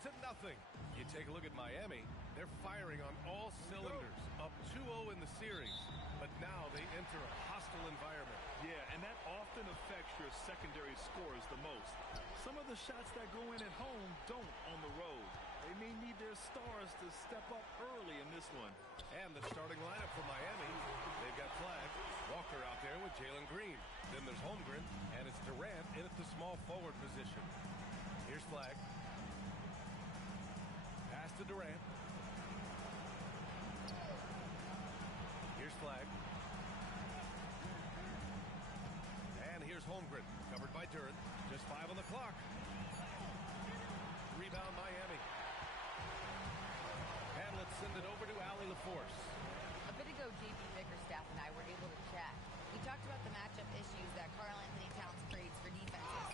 6-0. You take a look at Miami. They're firing on all cylinders, up 2-0 in the series. But now they enter a hostile environment. Yeah, and that often affects your secondary scores the most. Some of the shots that go in at home don't on the road. They may need their stars to step up early in this one. And the starting lineup for Miami. They've got Flag, Walker out there with Jalen Green. Then there's Holmgren, and it's Durant in at the small forward position. Here's Flag. Pass to Durant. Here's Flag. And here's Holmgren, covered by Durant. Just 5 on the clock. Rebound Miami. And let's send it over to Allie LaForce. A bit ago, JB Bickerstaff and I were able to chat. We talked about the matchup issues that Karl Anthony Towns creates for defenses.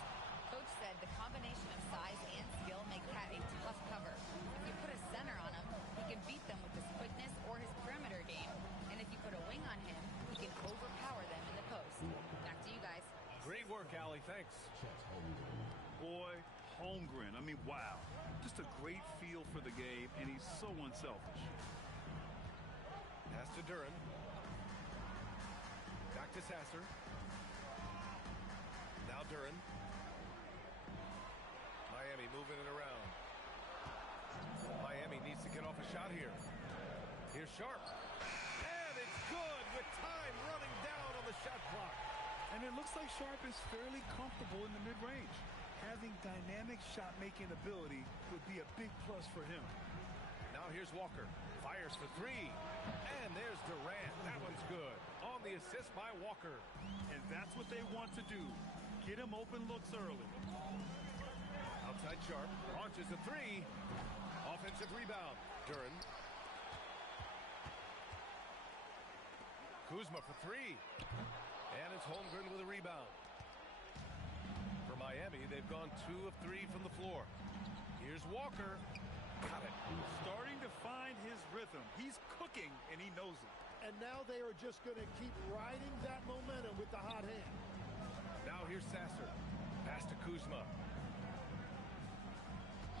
Coach said the combination of size and skill make Cat a tough cover. If you put a center on him, he can beat them with his quickness or his perimeter game. And if you put a wing on him, he can overpower them in the post. Back to you guys. Great work, Allie. Thanks. Boy, Holmgren. I mean, wow. Just a great feel for the game, and he's so unselfish. Pass to Duran. Back to Sasser. Now Duran. Miami moving it around. Miami needs to get off a shot here. Here's Sharp. And it's good with time running down on the shot clock. And it looks like Sharp is fairly comfortable in the mid-range. Having dynamic shot-making ability would be a big plus for him. Now here's Walker. Fires for 3. And there's Durant. That one's good. On the assist by Walker. And that's what they want to do. Get him open looks early. Outside Sharp. Launches a 3. Offensive rebound. Duran. Kuzma for 3. And it's Holmgren with a rebound. For Miami, they've gone 2 of 3 from the floor. Here's Walker. Got it. Starting to find his rhythm. He's cooking, and he knows it. And now they are just going to keep riding that momentum with the hot hand. Now here's Sasser. Pass to Kuzma.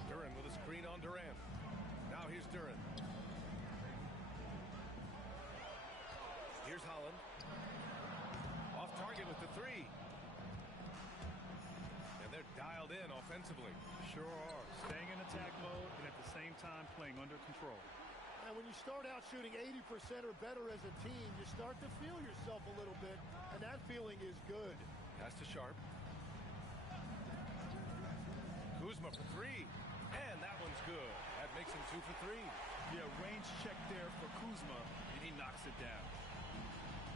Duran with a screen on Durant. Now here's Duran. Here's Holland. Off target with the 3. And they're dialed in offensively. Sure are. Staying in attack mode and at the same time playing under control. And when you start out shooting 80% or better as a team, you start to feel yourself a little bit, and that feeling is good. Pass to Sharp. Kuzma for 3. And that one's good. That makes him 2 for 3. Yeah, range check there for Kuzma, and he knocks it down.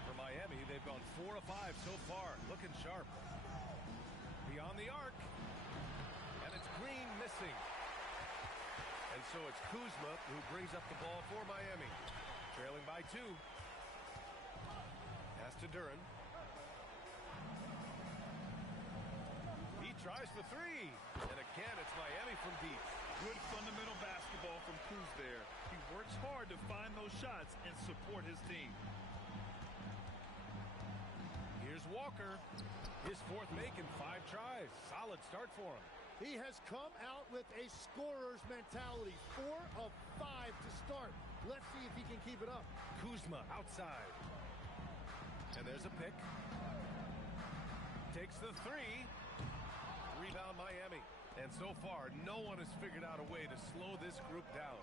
For Miami, they've gone 4 of 5 so far. Looking sharp. Beyond the arc. And it's Green missing. And so it's Kuzma who brings up the ball for Miami. Trailing by 2. Pass to Duran. He tries for 3. And again, it's Miami from deep. Good fundamental basketball from Kuz there. He works hard to find those shots and support his team. Here's Walker. His 4th make in 5 tries. Solid start for him. He has come out with a scorer's mentality. 4 of 5 to start. Let's see if he can keep it up. Kuzma outside. And there's a pick. Takes the 3. Rebound Miami. And so far, no one has figured out a way to slow this group down.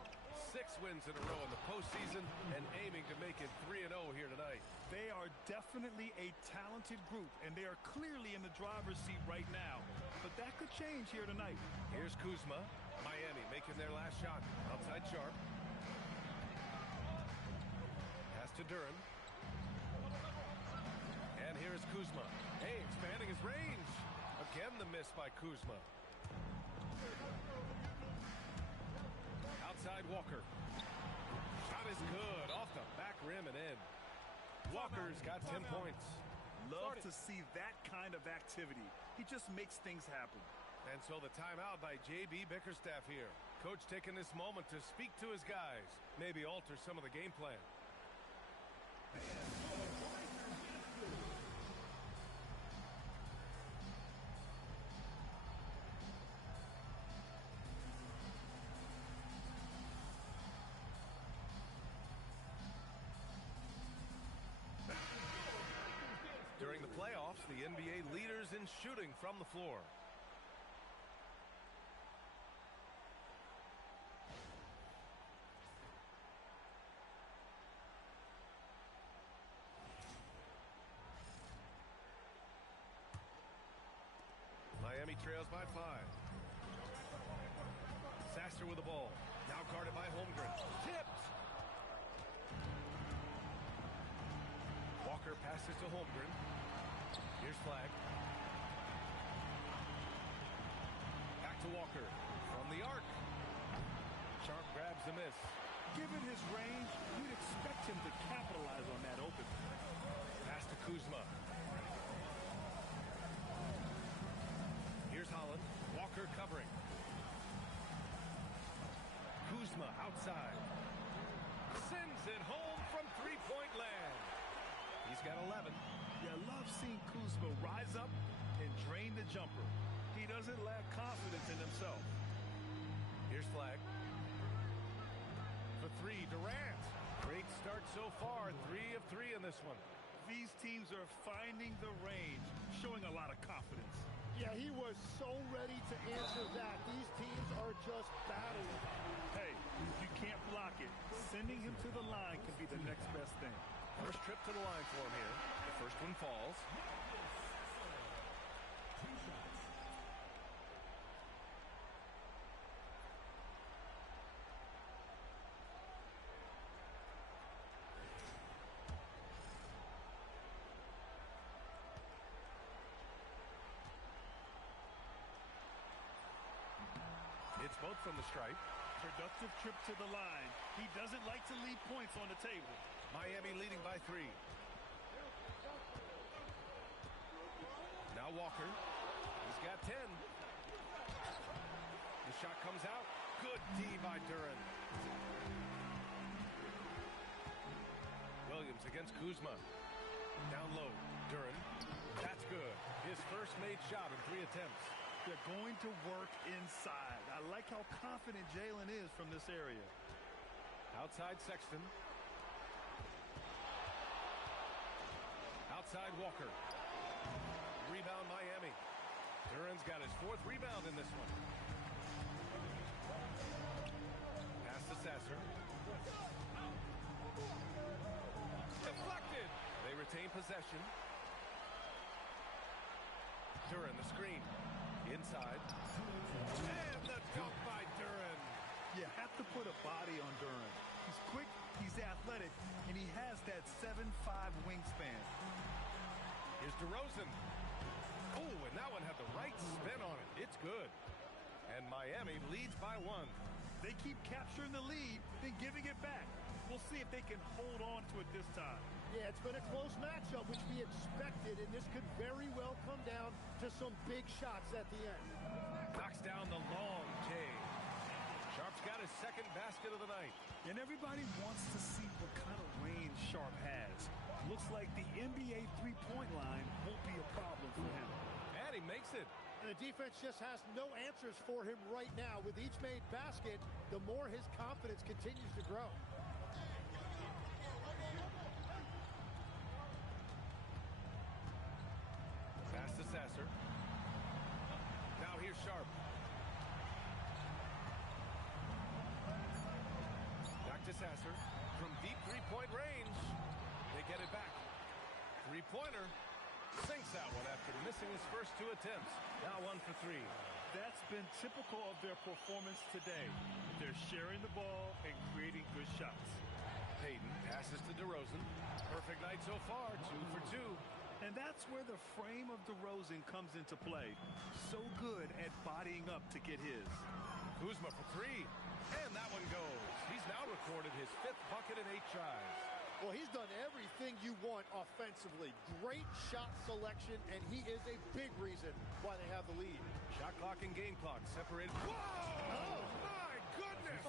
6 wins in a row in the postseason and aiming to make it 3-0 here tonight. They are definitely a talented group, and they are clearly in the driver's seat right now. But that could change here tonight. Here's Kuzma. Miami making their last shot. Outside Sharp. Pass to Duran. And here's Kuzma. Hey, expanding his range. Again, the miss by Kuzma. Outside Walker. Shot is good. Off the back rim and in. Walker's got 10 points. Love to see that kind of activity. He just makes things happen. And so the timeout by J.B. Bickerstaff here. Coach taking this moment to speak to his guys. Maybe alter some of the game plan. NBA leaders in shooting from the floor. Miami trails by 5. Sasser with the ball. Now guarded by Holmgren. Tipped. Walker passes to Holmgren. Here's Flag. Back to Walker. From the arc. Sharp grabs the miss. Given his range, you'd expect him to capitalize on that open. Pass to Kuzma. Here's Holland. Walker covering. Kuzma outside. Sends it home from three-point land. He's got 11. You love seeing Kuzma rise up and drain the jumper. He doesn't lack confidence in himself. Here's Flag. For 3, Durant. Great start so far. 3 of 3 in this one. These teams are finding the range, showing a lot of confidence. Yeah, he was so ready to answer that. These teams are just battling. Hey, if you can't block it, sending him to the line can be the next best thing. First trip to the line for him here. The first one falls. It's both from the stripe. Productive trip to the line. He doesn't like to leave points on the table. Miami leading by 3. Now Walker. He's got 10. The shot comes out. Good D by Duren. Williams against Kuzma. Down low. Duren. That's good. His first made shot in 3 attempts. They're going to work inside. I like how confident Jalen is from this area. Outside Sexton. Outside Walker. Rebound Miami. Duren's got his 4th rebound in this one. Pass to Sasser. Deflected. They retain possession. Duren the screen. Inside. And the dunk by Duren. You have to put a body on Duren. He's quick, he's athletic, and he has that 7'5" wingspan. Here's DeRozan. Oh, and that one had the right spin on it. It's good. And Miami leads by 1. They keep capturing the lead, then giving it back. We'll see if they can hold on to it this time. Yeah, it's been a close matchup, which we expected, and this could very well come down to some big shots at the end. Knocks down the long J. Sharp's got his 2nd basket of the night. And everybody wants to see what kind of range Sharp has. Looks like the NBA three-point line won't be a problem for him. And he makes it. And the defense just has no answers for him right now. With each made basket, the more his confidence continues to grow. Pass to Sasser. Now here's Sharp. Back to Sasser. From deep three-point range. They get it back. Three-pointer. Sinks that one after missing his first 2 attempts. Now 1 for 3. That's been typical of their performance today. They're sharing the ball and creating good shots. Payton passes to DeRozan. Perfect night so far. 2 for 2. And that's where the frame of DeRozan comes into play. So good at bodying up to get his. Kuzma for 3. And that one goes. He's now recorded his 5th bucket in 8 tries. Well, he's done everything you want offensively. Great shot selection, and he is a big reason why they have the lead. Shot clock and game clock separated. Whoa! Oh, my goodness!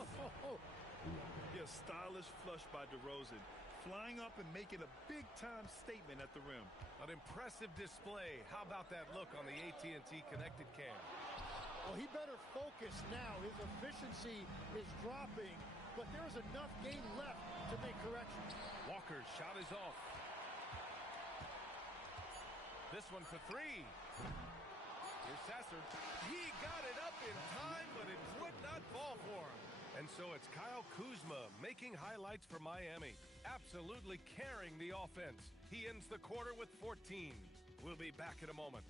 A stylish flush by DeRozan, flying up and making a big-time statement at the rim. An impressive display. How about that look on the AT&T connected cam? Well, he better focus now. His efficiency is dropping, but there's enough game left to make corrections. Walker's shot is off. This one for three. Here's Sasser. He got it up in time, but it would not fall for him. And so it's Kyle Kuzma making highlights for Miami. Absolutely carrying the offense. He ends the quarter with 14. We'll be back in a moment.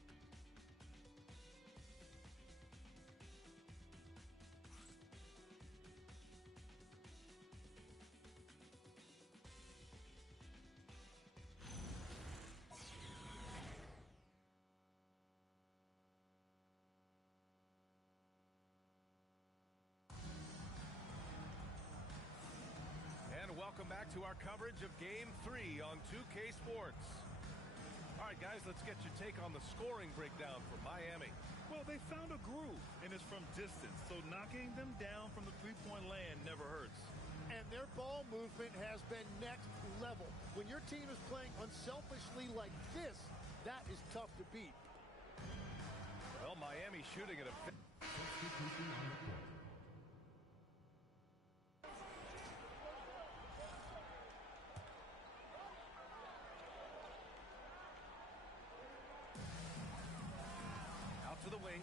Welcome back to our coverage of Game 3 on 2K Sports. All right, guys, let's get your take on the scoring breakdown for Miami. Well, they found a groove, and it's from distance, so knocking them down from the three-point land never hurts. And their ball movement has been next level. When your team is playing unselfishly like this, that is tough to beat. Well, Miami shooting at a... to the wing.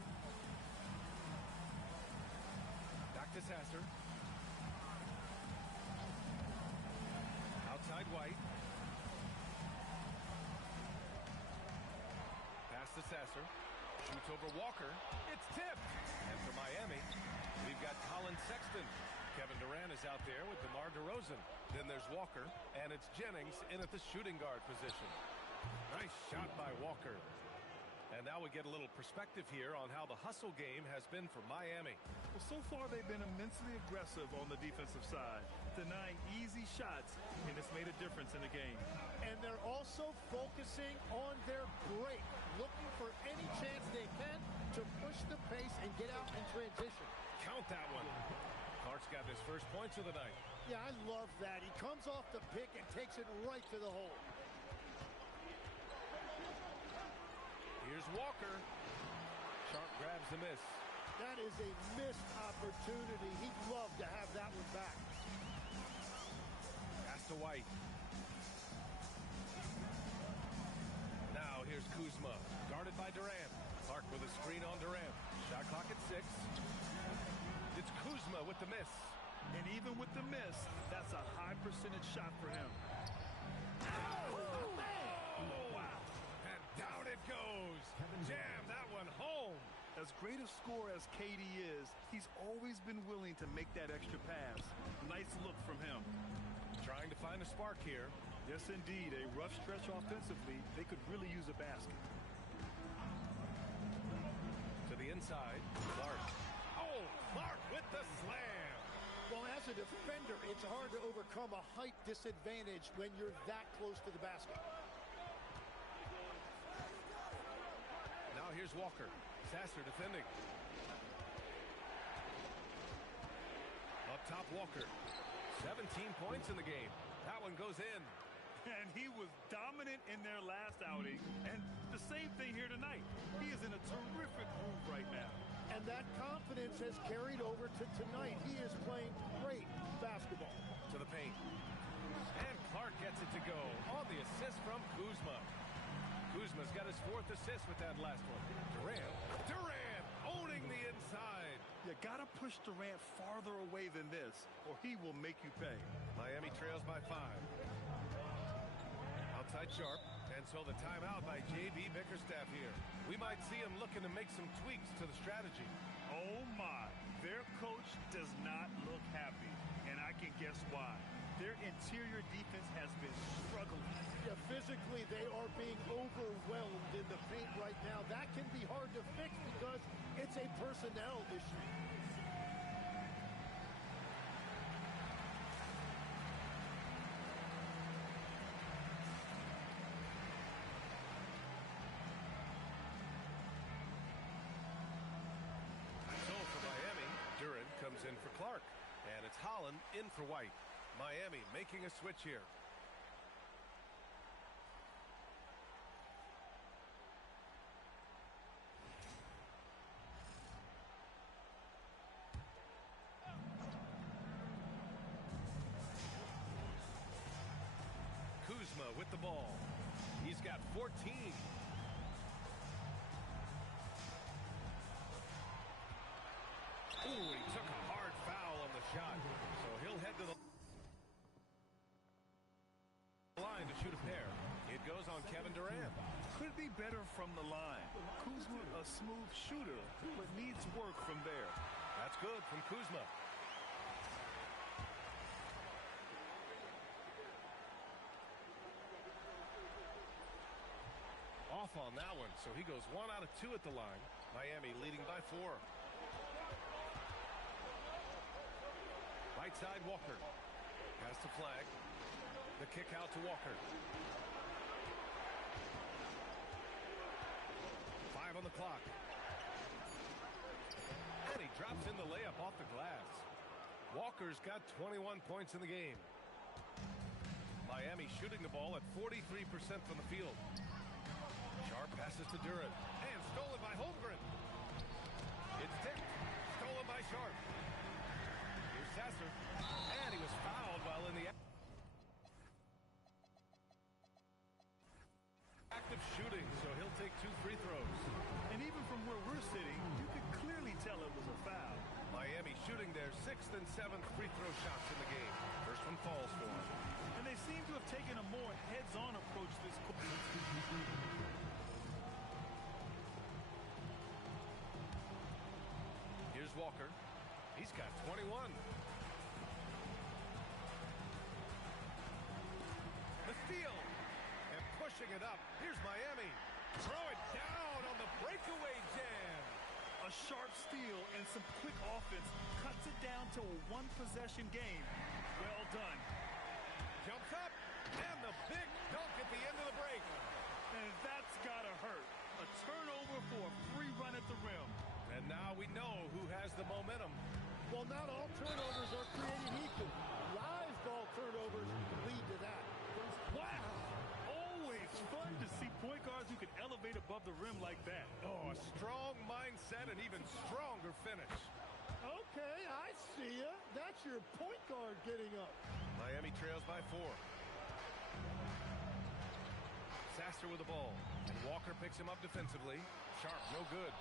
Back to Sasser. Outside White. Pass to Sasser. Shoots over Walker. It's tipped. And for Miami, we've got Colin Sexton. Kevin Durant is out there with DeMar DeRozan. Then there's Walker, and it's Jennings in at the shooting guard position. Nice shot by Walker. And now we get a little perspective here on how the hustle game has been for Miami. Well, so far they've been immensely aggressive on the defensive side, denying easy shots, and it's made a difference in the game. And they're also focusing on their break, looking for any chance they can to push the pace and get out in transition. Count that one. Clark's got his first points of the night. Yeah, I love that. He comes off the pick and takes it right to the hole. Here's Walker. Sharp grabs the miss. That is a missed opportunity. He'd love to have that one back. Pass to White. Now here's Kuzma. Guarded by Durant. Clark with a screen on Durant. Shot clock at 6. It's Kuzma with the miss. And even with the miss, that's a high percentage shot for him. Oh, wow. And down it goes. Jam that one home. As great a scorer as KD is, he's always been willing to make that extra pass. Nice look from him. Trying to find a spark here. Yes, indeed. A rough stretch offensively. They could really use a basket. To the inside. Clark. Oh, Clark with the slam. Well, as a defender, it's hard to overcome a height disadvantage when you're that close to the basket. Now here's Walker. Sasser defending. Up top, Walker. 17 points in the game. That one goes in. And he was dominant in their last outing. And the same thing here tonight. He is in a terrific groove right now. And that confidence has carried over to tonight. He is playing great basketball. To the paint. And Clark gets it to go on the assist from Kuzma. Kuzma's got his 4th assist with that last one. Durant owning the inside. You gotta push Durant farther away than this, or he will make you pay. Miami trails by 5. Outside Sharp. And so the timeout by J.B. Bickerstaff here. We might see him looking to make some tweaks to the strategy. Oh my, their coach does not look happy, and I can guess why. Their interior defense has been struggling. Yeah, physically they are being overwhelmed in the paint right now. That can be hard to fix because it's a personnel issue. Comes in for Clark, and it's Holland in for White. Miami making a switch here. Kuzma with the ball. He's got 14. shoot a pair. It goes on Kevin Durant. Could be better from the line. Kuzma, a smooth shooter, but needs work from there. That's good from Kuzma. Off on that one, so he goes 1 out of 2 at the line. Miami leading by 4. Right side, Walker. Has to flag. The kick out to Walker. 5 on the clock. And he drops in the layup off the glass. Walker's got 21 points in the game. Miami shooting the ball at 43% from the field. Sharp passes to Duran. And stolen by Holmgren. It's tipped. Stolen by Sharp. Here's Sasser. And he was fouled while in the active shooting, so he'll take 2 free throws. And even from where we're sitting, you could clearly tell it was a foul. Miami shooting their 6th and 7th free throw shots in the game. First one falls for them. And they seem to have taken a more heads-on approach this quarter. Here's Walker. He's got 21. The steal. And pushing it up. Here's Miami. Throw it down on the breakaway jam. A sharp steal and some quick offense cuts it down to a 1-possession game. Well done. Jumps up. And the big dunk at the end of the break. And that's gotta hurt. A turnover for a free run at the rim. And now we know who has the momentum. Well, not all turnovers are created equal. Live ball turnovers lead to that. Wow! Always fun to see point guards who can elevate above the rim like that. Oh, a strong mindset and even stronger finish. Okay, I see ya. That's your point guard getting up. Miami trails by 4. Sasser with the ball. And Walker picks him up defensively. Sharp, no good.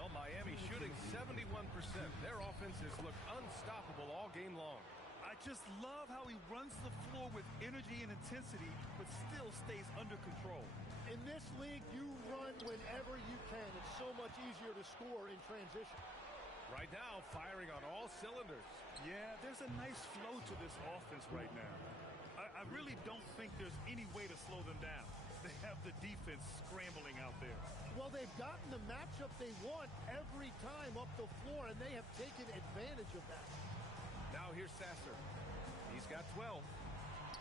Well, Miami shooting 71%. Their offenses look unstoppable all game long. I just love how he runs the floor with energy and intensity, but still stays under control. In this league, you run whenever you can. It's so much easier to score in transition. Right now, firing on all cylinders. Yeah, there's a nice flow to this offense right now. I really don't think there's any way to slow them down. They have the defense scrambling out there. Well, they've gotten the matchup they want every time up the floor, and they have taken advantage of that. Now here's Sasser. He's got 12.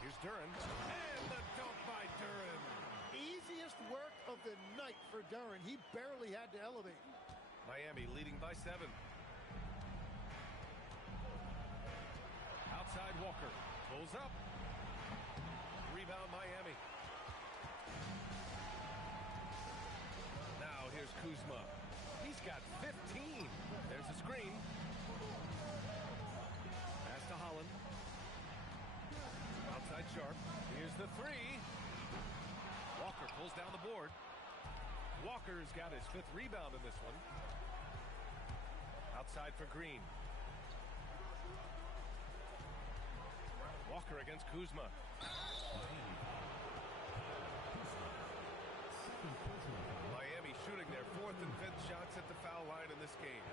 Here's Duran. And the dunk by Duran. Easiest work of the night for Duran. He barely had to elevate. Miami leading by 7. Outside Walker. Pulls up. Rebound Miami. Now here's Kuzma. He's got 15. There's a screen. Pass to Holland. Outside Sharp. Here's the 3. Walker pulls down the board. Walker's got his 5th rebound in this one. Outside for Green. Walker against Kuzma. Miami shooting their 4th and 5th shots at the foul line in this game.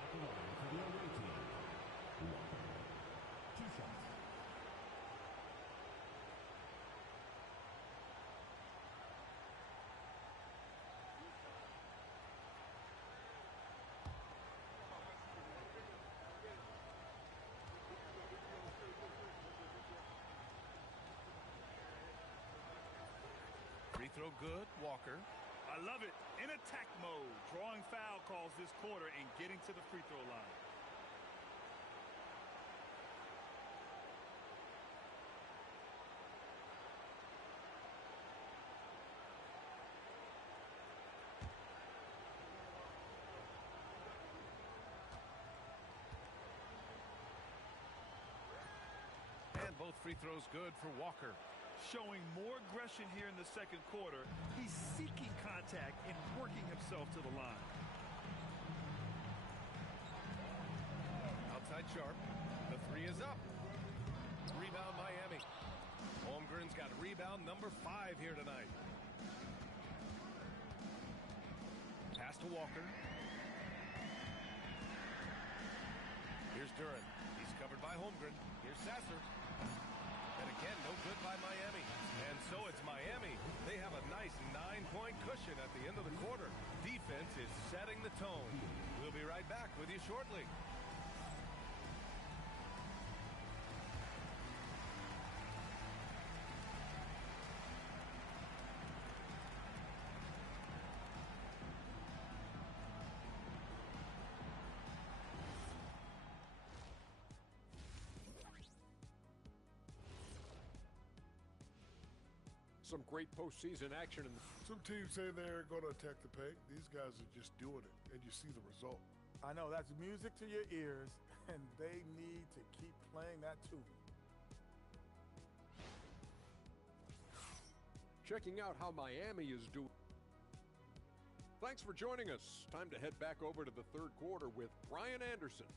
Free throw good, Walker. I love it. In attack mode, drawing foul calls this quarter and getting to the free throw line. And both free throws good for Walker. Showing more aggression here in the second quarter. He's seeking contact and working himself to the line. Outside Sharp. The 3 is up. Rebound Miami. Holmgren Duran's got rebound number 5 here tonight. Pass to Walker. Here's Duran. He's covered by Holmgren. Here's Sasser. And again, no good by Miami. And so it's Miami. They have a nice 9-point cushion at the end of the quarter. Defense is setting the tone. We'll be right back with you shortly. Some great postseason action. Some teams say they're going to attack the paint. These guys are just doing it, and you see the result. I know, that's music to your ears, and they need to keep playing that too. Checking out how Miami is doing. Thanks for joining us. Time to head back over to the third quarter with Brian Anderson.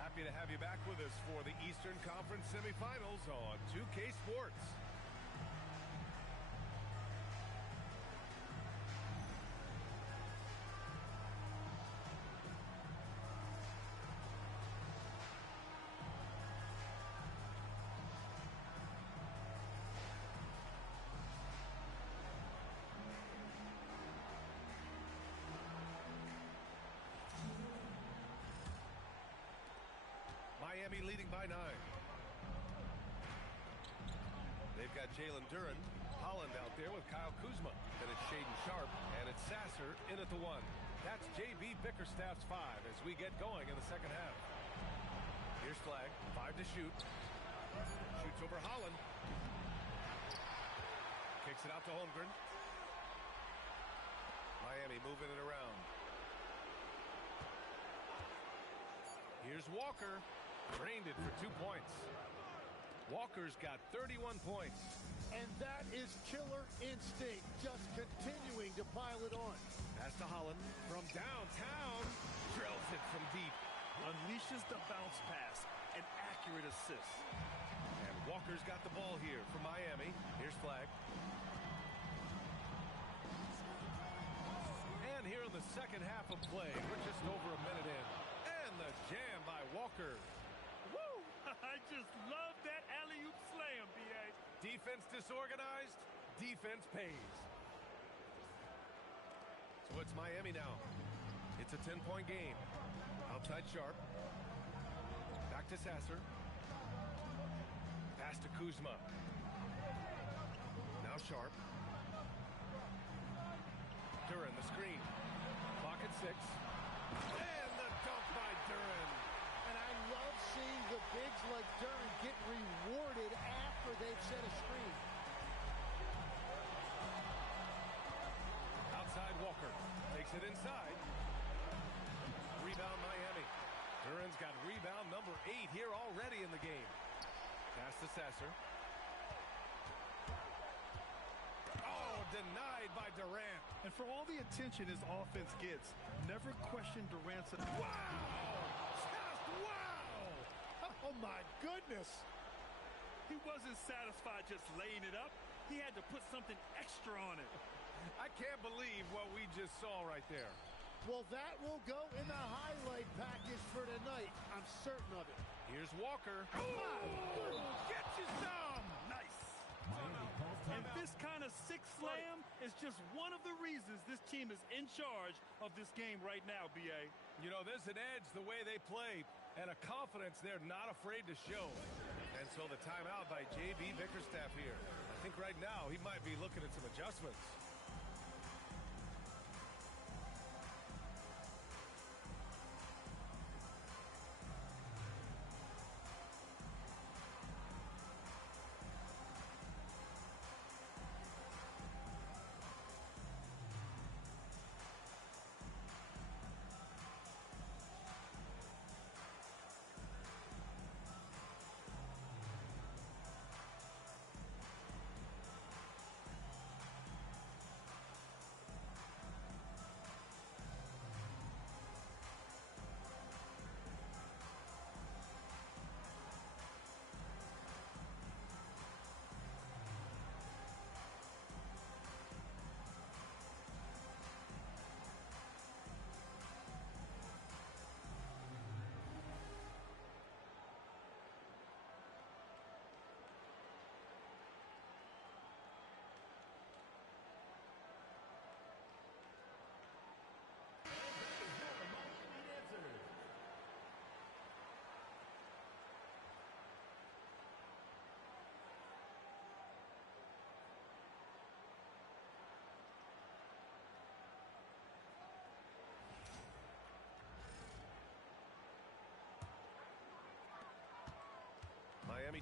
Happy to have you back with us for the Eastern Conference semifinals on 2K Sports. Miami leading by 9. They've got Jalen Duran. Holland out there with Kyle Kuzma. Then it's Shaedon Sharpe, and it's Sasser in at the 1. That's J.B. Bickerstaff's 5 as we get going in the second half. Here's Flagg, 5 to shoot. Shoots over Holland. Kicks it out to Holmgren. Miami moving it around. Here's Walker. Drained it for 2 points. Walker's got 31 points. And that is killer instinct, just continuing to pile it on. Pass to Holland from downtown. Drills it from deep. Unleashes the bounce pass. An accurate assist. And Walker's got the ball here for Miami. Here's Flagg. And here in the second half of play, we're just over a minute in. And the jam by Walker. Woo! I just love that alley-oop slam, B.A. Defense disorganized, defense pays. So it's Miami now. It's a 10-point game. Outside Sharpe. Back to Sasser. Pass to Kuzma. Now Sharpe. Duran the screen. Clock at 6. And the dunk by Duran. And I love seeing the bigs like Duran get rewarded after they've set a screen. Outside Walker. Takes it inside. Rebound Miami. Duran's got rebound number 8 here already in the game. Pass to Sasser. Oh, denied by Durant. And for all the attention his offense gets, never question Durant's... Wow! Just wow! Oh, my goodness. He wasn't satisfied just laying it up. He had to put something extra on it. I can't believe what we just saw right there. Well, that will go in the highlight package for tonight. I'm certain of it. Here's Walker. Oh, get you some! Nice. And this kind of six slam is just one of the reasons this team is in charge of this game right now, B.A. You know, there's an edge the way they play and a confidence they're not afraid to show. And so the timeout by J.B. Bickerstaff here. I think right now he might be looking at some adjustments.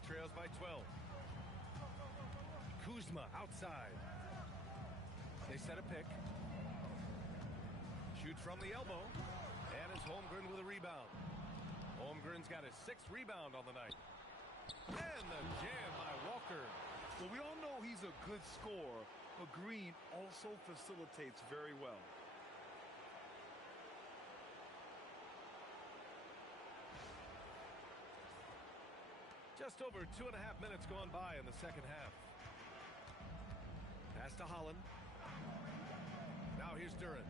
trails by 12. Kuzma outside. They set a pick. Shoots from the elbow. And it's Holmgren with a rebound. Holmgren's got his 6th rebound on the night. And the jam by Walker. Well, we all know he's a good scorer, but Green also facilitates very well. Just over 2.5 minutes gone by in the second half. Pass to Holland. Now here's Duren.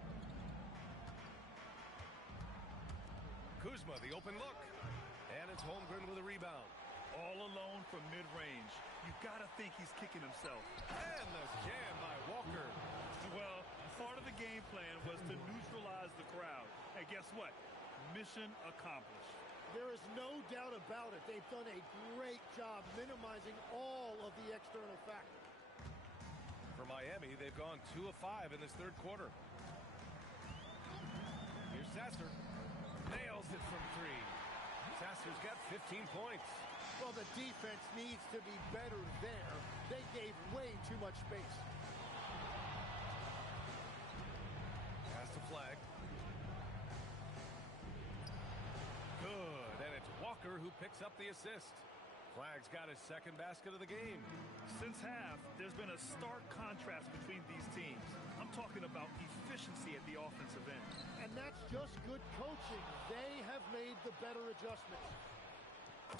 Kuzma, the open look. And it's Holmgren with a rebound. All alone from mid-range. You've got to think he's kicking himself. And the jam by Walker. Well, part of the game plan was to neutralize the crowd. And guess what? Mission accomplished. There is no doubt about it. They've done a great job minimizing all of the external factors. For Miami, they've gone 2 of 5 in this third quarter. Here's Sasser. Nails it from 3. Sasser's got 15 points. Well, the defense needs to be better there. They gave way too much space. Pass to Flag. Good, and it's Walker who picks up the assist. Flag's got his 2nd basket of the game. Since half, there's been a stark contrast between these teams. I'm talking about efficiency at the offensive end. And that's just good coaching. They have made the better adjustments.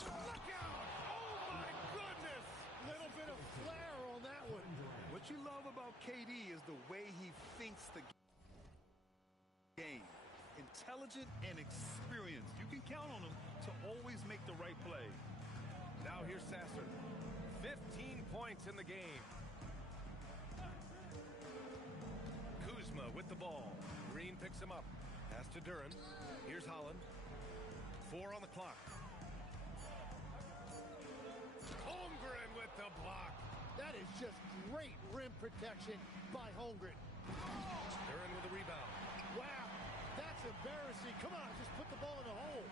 Look out! Oh, my goodness! Little bit of flair on that one. What you love about KD is the way he thinks the game. Intelligent and experienced. You can count on him to always make the right play. Now here's Sasser. 15 points in the game. Kuzma with the ball. Green picks him up. Pass to Duren. Here's Holland. 4 on the clock. Holmgren with the block. That is just great rim protection by Holmgren. Duren with the rebound. Wow, that's embarrassing. Come on, just put the ball in the hole.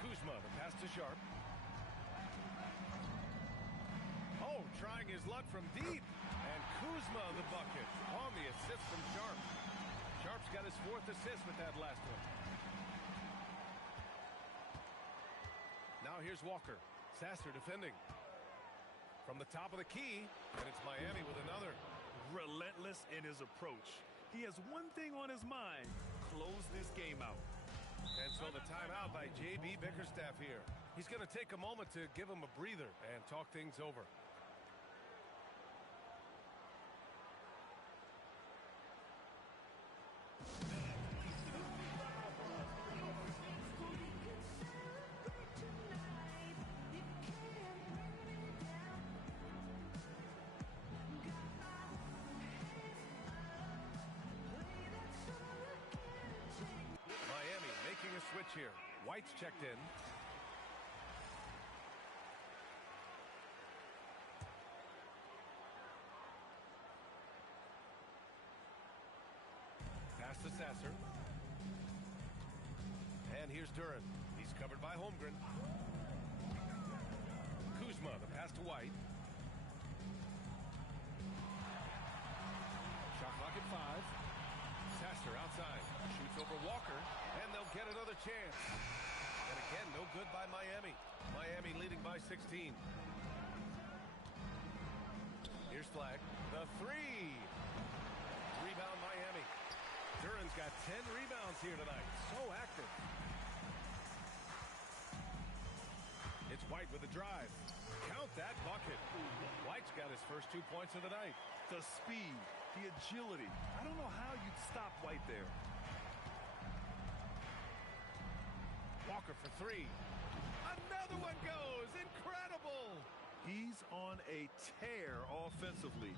Kuzma, the pass to Sharp. Oh, trying his luck from deep. And Kuzma the bucket on the assist from Sharp. Sharp's got his 4th assist with that last one. Now here's Walker. Sasser defending. From the top of the key, and it's Miami with another. Relentless in his approach. He has one thing on his mind: close this game out. And so the timeout by J.B. Bickerstaff here. He's going to take a moment to give him a breather and talk things over. Switch here. White's checked in. Pass to Sasser. And here's Duren. He's covered by Holmgren. Kuzma, the pass to White. Shot clock at 5. Sasser outside. Shoots over Walker. And they'll get another chance. And again, no good by Miami. Miami leading by 16. Here's Flag. The 3. Rebound Miami. Duren's got 10 rebounds here tonight. So active. It's White with the drive. Count that bucket. White's got his first 2 points of the night. The speed, the agility. I don't know how you'd stop White there. Walker for 3. Another one goes. Incredible. He's on a tear offensively,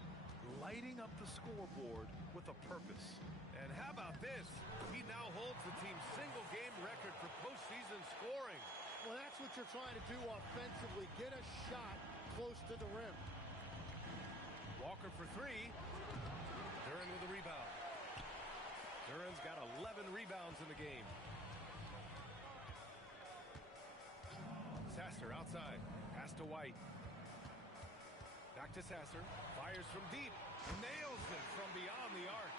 lighting up the scoreboard with a purpose. And how about this? He now holds the team's single-game record for postseason scoring. Well, that's what you're trying to do offensively. Get a shot close to the rim. Walker for 3. Duren with the rebound. Duren's got 11 rebounds in the game. Sasser outside. Pass to White. Back to Sasser. Fires from deep. Nails it from beyond the arc.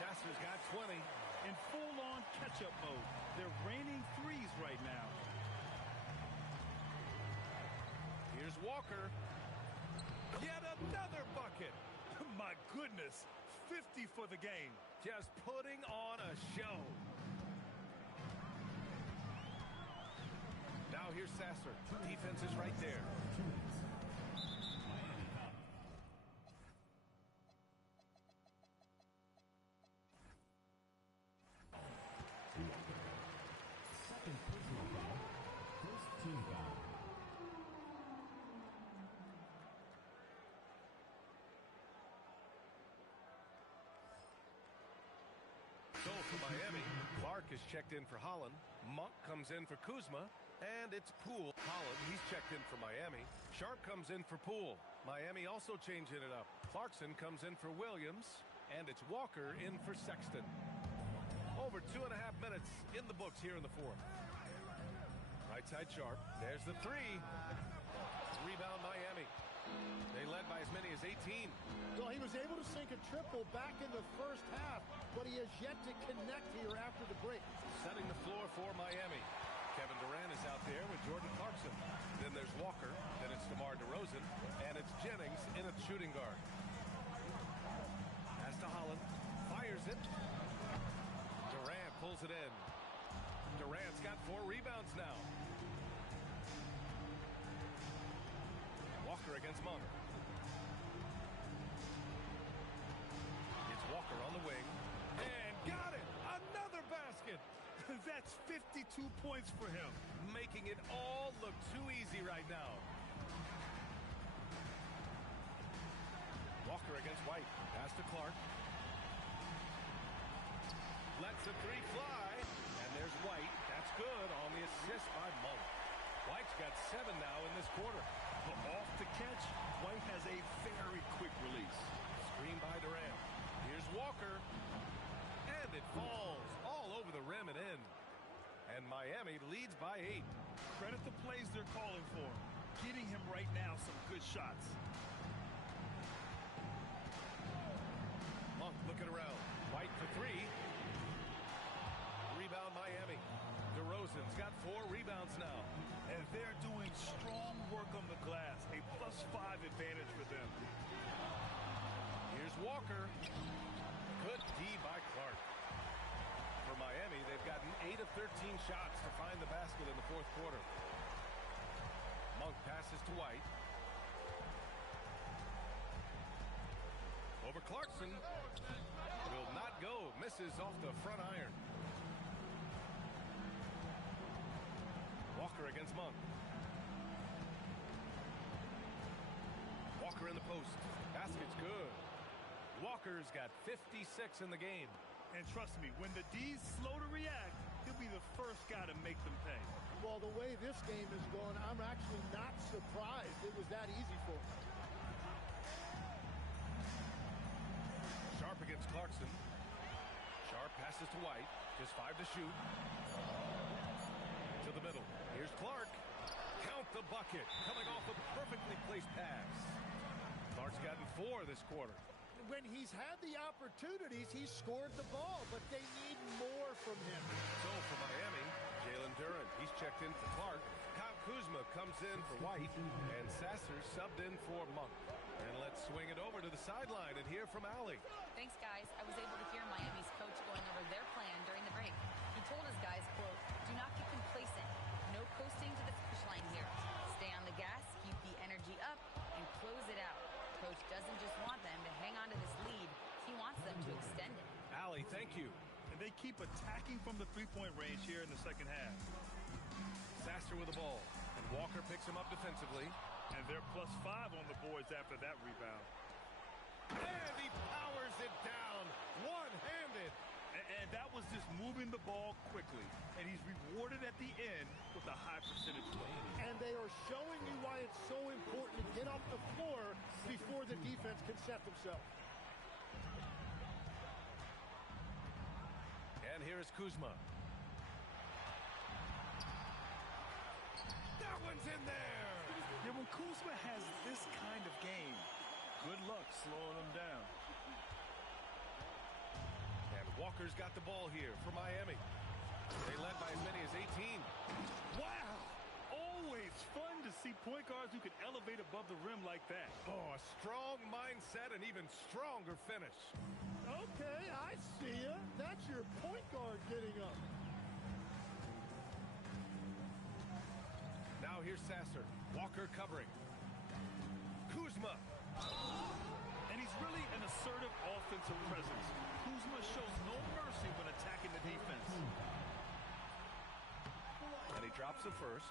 Sasser's got 20. In full-on catch-up mode. They're raining threes right now. Here's Walker. Yet another bucket. My goodness. 50 for the game. Just putting on a show. Now here's Sasser. Defense is right there. So for Miami, Clark is checked in for Holland. Monk comes in for Kuzma. And it's Poole. Holland, he's checked in for Miami. Sharp comes in for Poole. Miami also changing it up. Clarkson comes in for Williams. And it's Walker in for Sexton. Over 2.5 minutes in the books here in the fourth. Right side Sharp. There's the three. Rebound Miami. They led by as many as 18. Well, he was able to sink a triple back in the first half, but he has yet to connect here after the break. Setting the floor for Miami. Kevin Durant is out there with Jordan Clarkson. Then there's Walker. Then it's DeMar DeRozan. And it's Jennings in at shooting guard. Pass to Holland. Fires it. Durant pulls it in. Durant's got 4 rebounds now. Walker against Monk. It's Walker on the wing. And got it! Another basket! That's 52 points for him. Making it all look too easy right now. Walker against White. Pass to Clark. Lets a three fly. And there's White. That's good on the assist by Monk. White's got 7 now in this quarter. But off the catch, White has a very quick release. Screen by Durant. Here's Walker. And it falls all over the rim and in. And Miami leads by 8. Credit the plays they're calling for. Getting him right now some good shots. Monk looking around. White for 3. Rebound Miami. DeRozan's got 4 rebounds now. And they're doing strong work on the glass. A +5 advantage for them. Here's Walker. Good D by Clark. For Miami, they've gotten 8 of 13 shots to find the basket in the fourth quarter. Monk passes to White. Over Clarkson. Will not go. Misses off the front iron. Walker against Monk. Walker in the post. Basket's good. Walker's got 56 in the game. And trust me, when the D's slow to react, he'll be the first guy to make them pay. Well, the way this game is going, I'm actually not surprised it was that easy for him. Sharp against Clarkson. Sharp passes to White. Just 5 to shoot. To the middle. Here's Clark. Count the bucket. Coming off a perfectly placed pass. Clark's gotten 4 this quarter. When he's had the opportunities, he's scored the ball, but they need more from him. So for Miami, Jalen Duren. He's checked in for Clark. Kyle Kuzma comes in for White. And Sasser subbed in for Monk. And let's swing it over to the sideline and hear from Allie. Thanks, guys. I was able to hear Miami's coach going over their plan during the break. He told his guys, quote, "Do not get complacent. No coasting to the finish line here. Stay on the gas, keep the energy up, and close it out." Coach doesn't just want them to hang on to this lead. He wants them to extend it. Allie, thank you. And they keep attacking from the three-point range here in the second half. Sasser with the ball. And Walker picks him up defensively. And they're +5 on the boards after that rebound. And he powers it down. One-handed. And that was just moving the ball quickly. And he's rewarded at the end with a high percentage win. And they are showing you why it's so important to get off the floor before the defense can set themselves. And here is Kuzma. That one's in there. Yeah, when Kuzma has this kind of game, good luck slowing him down. And Walker's got the ball here for Miami. They led by as many as 18. Wow! Always fun to see point guards who can elevate above the rim like that. Oh, a strong mindset and even stronger finish. Okay, I see ya. That's your point guard getting up. Now here's Sasser. Walker covering. Kuzma. And he's really an assertive offensive presence. Kuzma shows no mercy when attacking the defense. And he drops the first.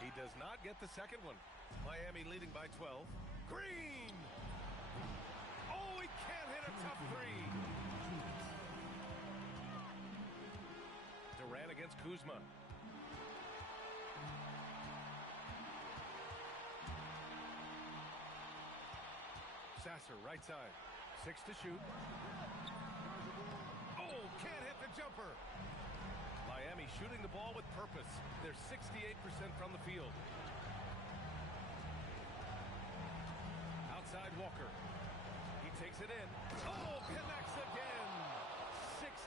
He does not get the second one. Miami leading by 12. Green! Oh, he can't hit a tough three. Durant against Kuzma. Sasser, right side. 6 to shoot. Oh, can't hit the jumper. Miami shooting the ball with purpose. They're 68% from the field. Outside Walker. He takes it in. Oh, connects again.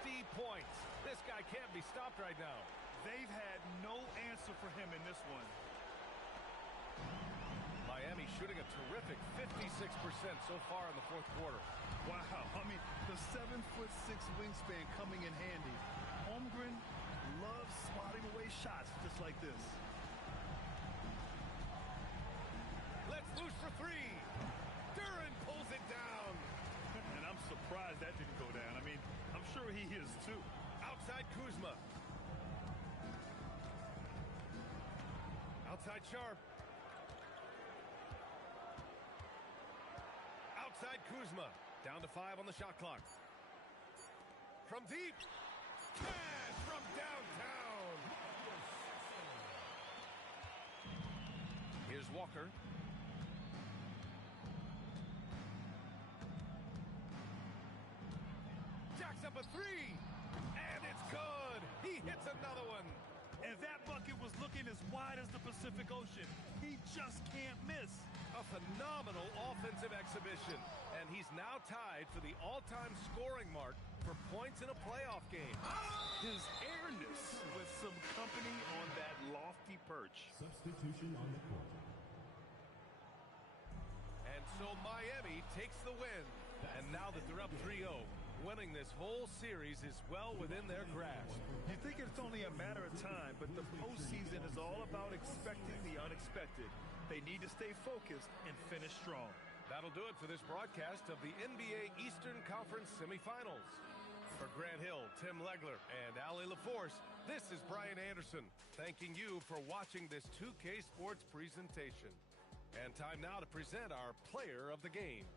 60 points. This guy can't be stopped right now. They've had no answer for him in this one. Miami shooting a terrific 56% so far in the fourth quarter. Wow, I mean, the 7'6" wingspan coming in handy. Holmgren loves swatting away shots just like this. Let's loose for three. Duran pulls it down. And I'm surprised that didn't go down. I mean, I'm sure he is too. Outside Kuzma. Outside Sharp. Outside Kuzma. Down to 5 on the shot clock. From deep. Cash from downtown. Here's Walker. Jacks up a three. And it's good. He hits another one. And that bucket was looking as wide as the Pacific Ocean. He just can't miss. A phenomenal offensive exhibition. And he's now tied for the all-time scoring mark for points in a playoff game. His airness with some company on that lofty perch. Substitution on the court. And so Miami takes the win. And now that they're up 3-0, winning this whole series is well within their grasp. You think it's only a matter of time, but the postseason is all about expecting the unexpected. They need to stay focused and finish strong. That'll do it for this broadcast of the NBA Eastern Conference semifinals. For Grant Hill, Tim Legler, and Allie LaForce, this is Brian Anderson, thanking you for watching this 2K Sports presentation. And time now to present our player of the game.